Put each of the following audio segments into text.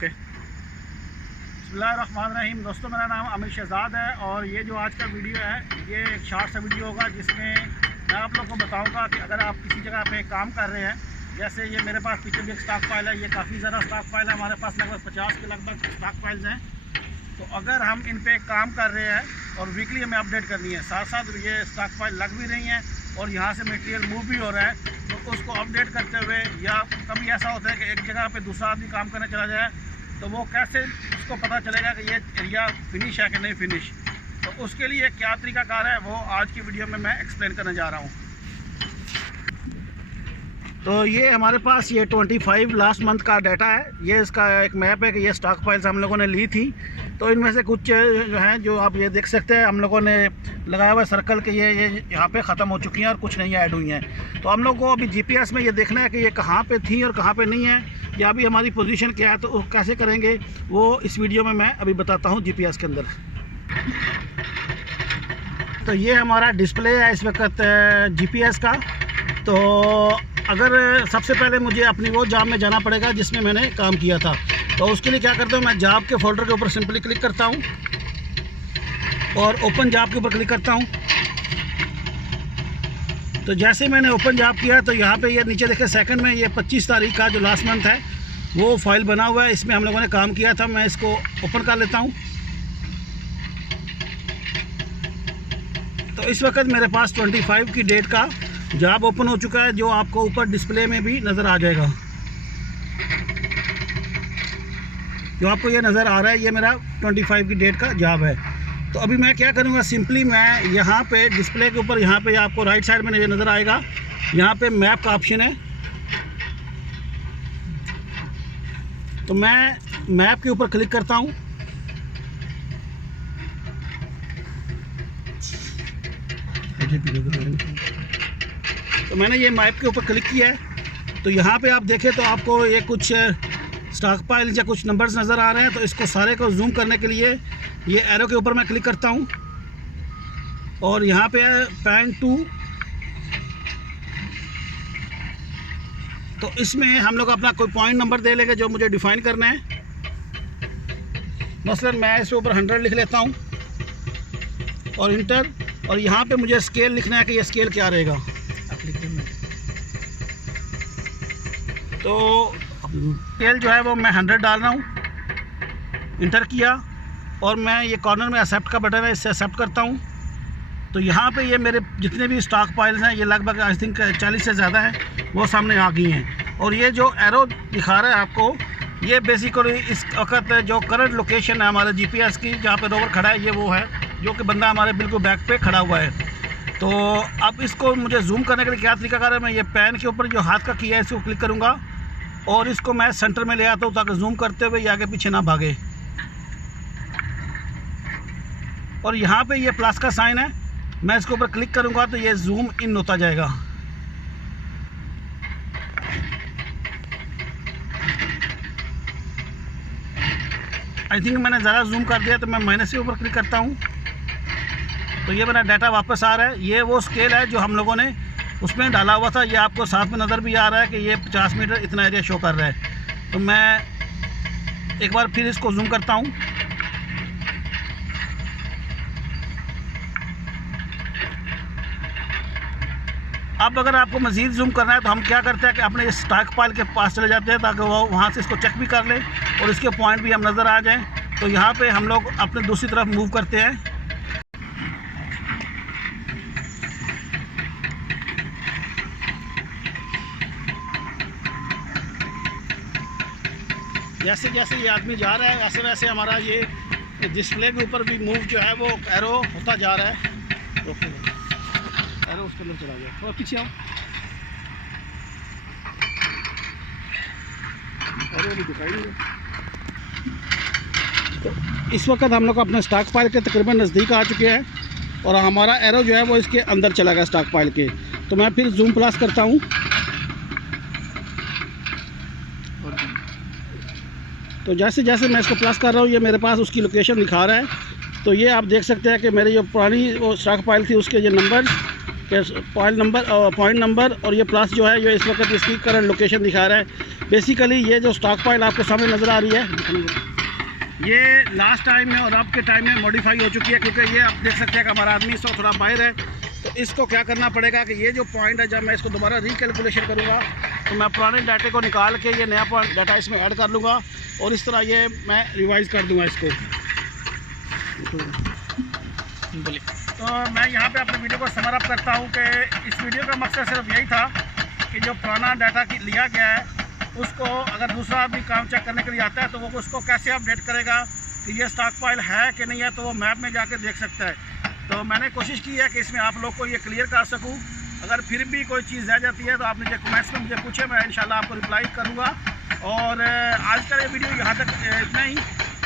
Okay. बिस्मिल्लाहिर्रहमानिर्रहीम। दोस्तों, मेरा नाम अमीर शहजाद है और ये जो आज का वीडियो है ये एक शॉर्ट सा वीडियो होगा जिसमें मैं आप लोगों को बताऊंगा कि अगर आप किसी जगह पे काम कर रहे हैं, जैसे ये मेरे पास पीछे भी एक स्टॉक फाइल है, ये काफ़ी ज़्यादा स्टॉक फाइल है, हमारे पास लगभग 50 के लगभग स्टॉक फाइल्स हैं। तो अगर हम इन पे काम कर रहे हैं और वीकली हमें अपडेट करनी है, साथ साथ ये स्टॉक फाइल लग भी रही हैं और यहाँ से मटेरियल मूव भी हो रहा है, तो उसको अपडेट करते हुए, या कभी ऐसा होता है कि एक जगह पे दूसरा आदमी काम करने चला जाए तो वो कैसे उसको पता चलेगा कि ये एरिया फिनिश है कि नहीं फिनिश। तो उसके लिए क्या तरीकाकार है वो आज की वीडियो में मैं एक्सप्लेन करने जा रहा हूँ। तो ये हमारे पास ये 25 लास्ट मंथ का डाटा है। ये इसका एक मैप है कि ये स्टॉक फाइल्स हम लोगों ने ली थी। तो इनमें से कुछ जो हैं जो आप ये देख सकते हैं, हम लोगों ने लगाया हुआ सर्कल के ये यहाँ पे ख़त्म हो चुकी हैं और कुछ नहीं ऐड हुई हैं। तो हम लोग को अभी जीपीएस में ये देखना है कि ये कहाँ पे थी और कहाँ पे नहीं है, या अभी हमारी पोजीशन क्या है। तो कैसे करेंगे वो इस वीडियो में मैं अभी बताता हूँ जीपीएस के अंदर। तो ये हमारा डिस्प्ले है इस वक्त जीपीएस का। तो अगर सबसे पहले मुझे अपनी वो जॉब में जाना पड़ेगा जिसमें मैंने काम किया था। तो उसके लिए क्या करता हूँ, मैं जॉब के फोल्डर के ऊपर सिंपली क्लिक करता हूँ और ओपन जॉब के ऊपर क्लिक करता हूँ। तो जैसे मैंने ओपन जॉब किया तो यहाँ पे ये नीचे देखे सेकंड में ये 25 तारीख का जो लास्ट मंथ है वो फाइल बना हुआ है, इसमें हम लोगों ने काम किया था। मैं इसको ओपन कर लेता हूँ। तो इस वक्त मेरे पास 25 की डेट का जॉब ओपन हो चुका है, जो आपको ऊपर डिस्प्ले में भी नज़र आ जाएगा। जो आपको ये नज़र आ रहा है ये मेरा 25 की डेट का जॉब है। तो अभी मैं क्या करूँगा, सिंपली मैं यहाँ पे डिस्प्ले के ऊपर, यहाँ पे आपको राइट साइड में ये नज़र आएगा, यहाँ पे मैप का ऑप्शन है। तो मैं मैप के ऊपर क्लिक करता हूँ। तो मैंने ये मैप के ऊपर क्लिक किया है। तो यहाँ पे आप देखें तो आपको ये कुछ स्टॉक फाइल या कुछ नंबर्स नज़र आ रहे हैं। तो इसको सारे को जूम करने के लिए ये एरो के ऊपर मैं क्लिक करता हूँ और यहाँ पे पैन टू। तो इसमें हम लोग अपना कोई पॉइंट नंबर दे लेंगे जो मुझे डिफ़ाइन करना है। मसलन मैं इसके ऊपर 100 लिख लेता हूँ और इंटर। और यहाँ पे मुझे स्केल लिखना है कि ये स्केल क्या रहेगा। तो स्केल जो है वो मैं 100 डाल रहा हूँ, इंटर किया और मैं ये कॉर्नर में एक्सेप्ट का बटन है, इससे एक्सेप्ट करता हूँ। तो यहाँ पे ये मेरे जितने भी स्टॉक फाइल्स हैं ये लगभग आई थिंक 40 से ज़्यादा हैं, वो सामने आ गई हैं। और ये जो एरो दिखा रहा है आपको, ये बेसिकली इस वक्त जो करंट लोकेशन है हमारे जीपीएस की, जहाँ पे रोवर खड़ा है, ये वो है जो कि बंदा हमारे बिल्कुल बैक पे खड़ा हुआ है। तो अब इसको मुझे जूम करने के लिए क्या तरीकाकार है, मैं ये पेन के ऊपर जो हाथ का किया है इसको क्लिक करूँगा और इसको मैं सेंटर में ले आता हूँ ताकि जूम करते हुए ये आगे पीछे ना भागे। और यहाँ पे ये प्लस का साइन है, मैं इसके ऊपर क्लिक करूँगा तो ये जूम इन होता जाएगा। आई थिंक मैंने ज़्यादा जूम कर दिया, तो मैं माइनस के ऊपर क्लिक करता हूँ। तो ये मेरा डाटा वापस आ रहा है। ये वो स्केल है जो हम लोगों ने उसमें डाला हुआ था। ये आपको साथ में नज़र भी आ रहा है कि ये 50 मीटर इतना एरिया शो कर रहा है। तो मैं एक बार फिर इसको जूम करता हूँ। अब अगर आपको मज़ीद जूम करना है तो हम क्या करते हैं कि अपने इस स्टॉक फाइल के पास चले जाते हैं ताकि वो वहाँ से इसको चेक भी कर लें और इसके पॉइंट भी हम नज़र आ जाएं। तो यहाँ पे हम लोग अपने दूसरी तरफ मूव करते हैं। जैसे जैसे ये आदमी जा रहा है वैसे वैसे हमारा ये डिस्प्ले के ऊपर भी मूव जो है वो एरो होता जा रहा है। एरो उसके अंदर चला गया, थोड़ा पीछे आओ। एरो भी दिखाई नहीं। तो इस वक्त हम लोग अपने स्टॉक फाइल के तकरीबन नज़दीक आ चुके हैं और हमारा एरो जो है वो इसके अंदर चला गया स्टॉक फाइल के। तो मैं फिर जूम प्लस करता हूँ। तो जैसे जैसे मैं इसको प्लस कर रहा हूँ ये मेरे पास उसकी लोकेशन दिखा रहा है। तो ये आप देख सकते हैं कि मेरी जो पुरानी वो स्टॉक फाइल थी उसके ये नंबर के पॉइंट नंबर और ये प्लस जो है ये इस वक्त इसकी करंट लोकेशन दिखा रहा है। बेसिकली ये जो स्टॉक पाइल आपके सामने नज़र आ रही है, ये लास्ट टाइम में और अब के टाइम में मॉडिफाई हो चुकी है, क्योंकि ये आप देख सकते हैं कि हमारा आदमी इस वक्त थोड़ा बाहर है। तो इसको क्या करना पड़ेगा कि ये जो पॉइंट है, जब मैं इसको दोबारा रिकैलकुलेशन करूँगा तो मैं पुराने डाटे को निकाल के ये नया पॉइंट डाटा इसमें ऐड कर लूँगा और इस तरह ये मैं रिवाइज़ कर दूँगा इसको। तो मैं यहाँ पे अपने वीडियो को समर अप करता हूँ कि इस वीडियो का मकसद सिर्फ यही था कि जो पुराना डाटा लिया गया है उसको अगर दूसरा आदमी काम चेक करने के लिए आता है तो वो उसको कैसे अपडेट करेगा कि ये स्टॉक फाइल है कि नहीं है, तो वो मैप में जाके देख सकता है। तो मैंने कोशिश की है कि इसमें आप लोग को ये क्लियर कर सकूं। अगर फिर भी कोई चीज़ रह जाती है तो आप मुझे कमेंट्स में मुझे पूछे, मैं इंशाल्लाह आपको रिप्लाई करूँगा। और आज का ये वीडियो यहाँ तक इतना ही।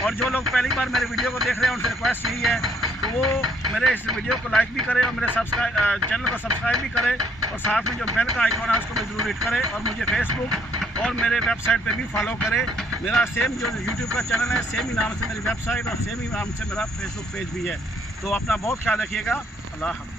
और जो लोग पहली बार मेरे वीडियो को देख रहे हैं उनसे रिक्वेस्ट यही है तो वो मेरे इस वीडियो को लाइक भी करें और मेरे चैनल को सब्सक्राइब भी करें और साथ में जो बेल का आइकॉन है उसको भी ज़रूर हिट करें और मुझे फेसबुक और मेरे वेबसाइट पे भी फॉलो करें। मेरा सेम जो यूट्यूब का चैनल है सेम ही नाम से मेरी वेबसाइट और सेम ही नाम से मेरा फेसबुक पेज भी है। तो अपना बहुत ख्याल रखिएगा। अल्लाह हाफ़िज़।